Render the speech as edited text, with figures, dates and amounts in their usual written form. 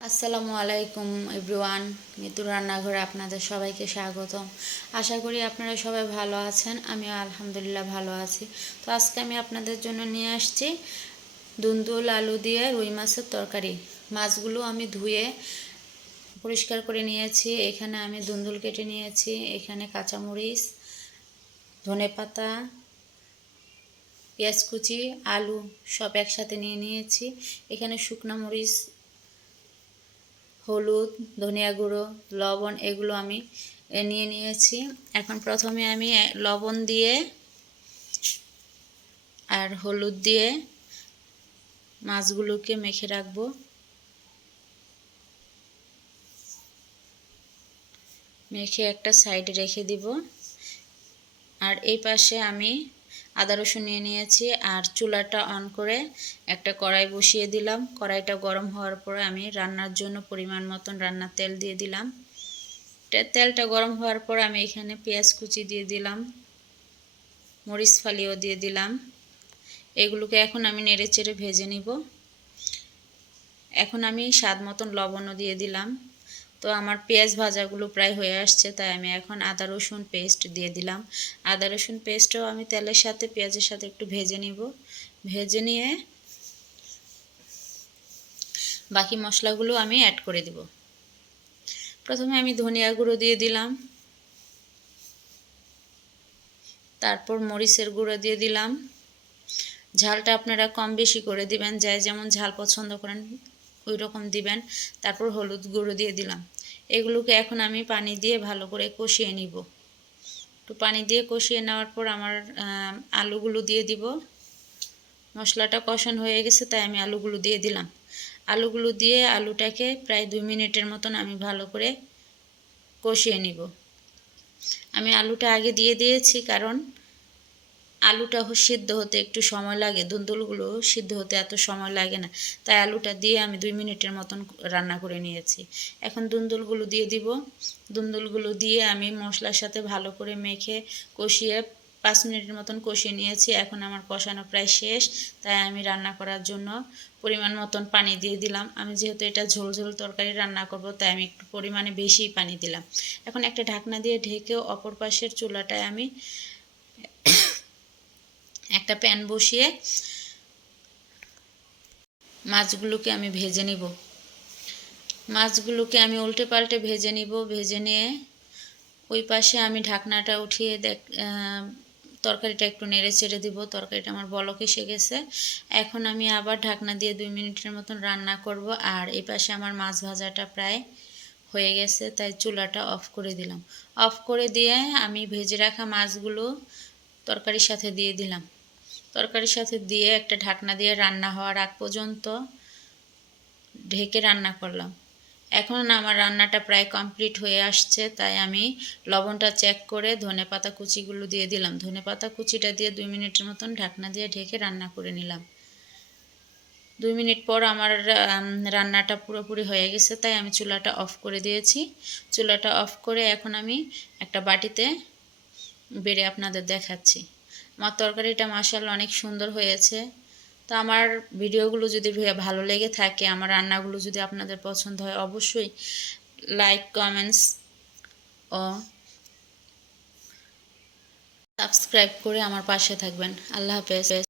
আসসালামু আলাইকুম এভরিওয়ান। মিতুর রান্নাঘরে আপনাদের সবাইকে স্বাগতম। আশা করি আপনারা সবাই ভালো আছেন। আমিও আলহামদুলিল্লাহ ভালো আছি। তো আজকে আমি আপনাদের জন্য নিয়ে আসছি দুন্দুল আলু দিয়ে রুই মাছের তরকারি। মাছগুলো আমি ধুয়ে পরিষ্কার করে নিয়েছি। এখানে আমি দুন্দুল কেটে নিয়েছি, এখানে কাঁচামরিচ, ধনেপাতা, পেঁয়াজ কুচি, আলু সব একসাথে নিয়ে নিয়েছি। এখানে শুকনো মরিচ, হলুদ, ধনিয়া গুঁড়ো, লবণ এগুলো আমি নিয়ে নিয়েছি। এখন প্রথমে আমি লবণ দিয়ে আর হলুদ দিয়ে মাছগুলোকে মেখে রাখবো। মেখে একটা সাইডে রেখে দিব। আর এই পাশে আমি আদা রসুন নিয়ে নিয়েছি। আর চুলাটা অন করে একটা কড়াই বসিয়ে দিলাম। কড়াইটা গরম হওয়ার পরে আমি রান্নার জন্য পরিমাণ মতন রান্নার তেল দিয়ে দিলাম। তেলটা গরম হওয়ার পর আমি এখানে পেঁয়াজ কুচি দিয়ে দিলাম, মরিচ ফালিও দিয়ে দিলাম। এগুলোকে এখন আমি নেড়ে চেড়ে ভেজে নিব। এখন আমি স্বাদ মতন লবণও দিয়ে দিলাম। তো আমার পেঁয়াজ ভাজাগুলো প্রায় হয়ে আসছে, তাই আমি এখন আদা রসুন পেস্ট দিয়ে দিলাম। আদা রসুন পেস্টও আমি তেলের সাথে পেঁয়াজের সাথে একটু ভেজে নিব। ভেজে নিয়ে বাকি মশলাগুলো আমি অ্যাড করে দিব। প্রথমে আমি ধনিয়া গুঁড়ো দিয়ে দিলাম, তারপর মরিচের গুঁড়ো দিয়ে দিলাম। ঝালটা আপনারা কম বেশি করে দিবেন, যাই যেমন ঝাল পছন্দ করেন ওই রকম দিবেন। তারপর হলুদ গুঁড়ো দিয়ে দিলাম। এগুলোকে এখন আমি পানি দিয়ে ভালো করে কষিয়ে নিব। একটু পানি দিয়ে কষিয়ে নেওয়ার পর আমার আলুগুলো দিয়ে দিব। মশলাটা কষানো হয়ে গেছে, তাই আমি আলুগুলো দিয়ে দিলাম। আলুগুলো দিয়ে আলুটাকে প্রায় 2 মিনিটের মতন আমি ভালো করে কষিয়ে নিব। আমি আলুটা আগে দিয়ে দিয়েছি, কারণ আলুটা সিদ্ধ হতে একটু সময় লাগে, দুন্দুলগুলো সিদ্ধ হতে এত সময় লাগে না, তাই আলুটা দিয়ে আমি 2 মিনিটের মতন রান্না করে নিয়েছি। এখন দুন্দুলগুলো দিয়ে দিব। দুন্দুলগুলো দিয়ে আমি মশলার সাথে ভালো করে মেখে কষিয়ে 5 মিনিটের মতন কষিয়ে নিয়েছি। এখন আমার কষানো প্রায় শেষ, তাই আমি রান্না করার জন্য পরিমাণ মতন পানি দিয়ে দিলাম। আমি যেহেতু এটা ঝোল ঝোল তরকারি রান্না করব, তাই আমি একটু পরিমাণে বেশিই পানি দিলাম। এখন একটা ঢাকনা দিয়ে ঢেকেও অপর পাশের চুলাটায় আমি একটা প্যান বসিয়ে মাছগুলোকে আমি ভেজে নিব। মাছগুলোকে আমি উল্টে পাল্টে ভেজে নিব। ভেজে নিয়ে ওই পাশে আমি ঢাকনাটা উঠিয়ে তরকারিটা একটু নেড়ে চেড়ে দিব। তরকারিটা আমার বলক এসে গেছে। এখন আমি আবার ঢাকনা দিয়ে 2 মিনিটের মতন রান্না করব। আর এই পাশে আমার মাছ ভাজাটা প্রায় হয়ে গেছে, তাই চুলাটা অফ করে দিলাম। অফ করে দিয়ে আমি ভেজে রাখা মাছগুলো তরকারির সাথে দিয়ে দিলাম। তরকারির সাথে দিয়ে একটা ঢাকনা দিয়ে রান্না হওয়ার আগ পর্যন্ত ঢেকে রান্না করলাম। এখন আমার রান্নাটা প্রায় কমপ্লিট হয়ে আসছে, তাই আমি লবণটা চেক করে ধনেপাতা কুচিগুলো দিয়ে দিলাম। ধনেপাতা কুচিটা দিয়ে 2 মিনিটের মতন ঢাকনা দিয়ে ঢেকে রান্না করে নিলাম। 2 মিনিট পর আমার রান্নাটা পুরোপুরি হয়ে গেছে, তাই আমি চুলাটা অফ করে দিয়েছি। চুলাটা অফ করে এখন আমি একটা বাটিতে বেড়ে আপনাদের দেখাচ্ছি। আমার তরকারিটা মাশাআল্লাহ অনেক সুন্দর হয়েছে। তো আমার ভিডিওগুলো যদি ভালো লেগে থাকে, আমার রান্নাগুলো যদি আপনাদের পছন্দ হয়, অবশ্যই লাইক, কমেন্টস ও সাবস্ক্রাইব করে আমার পাশে থাকবেন। আল্লাহ হাফেজ।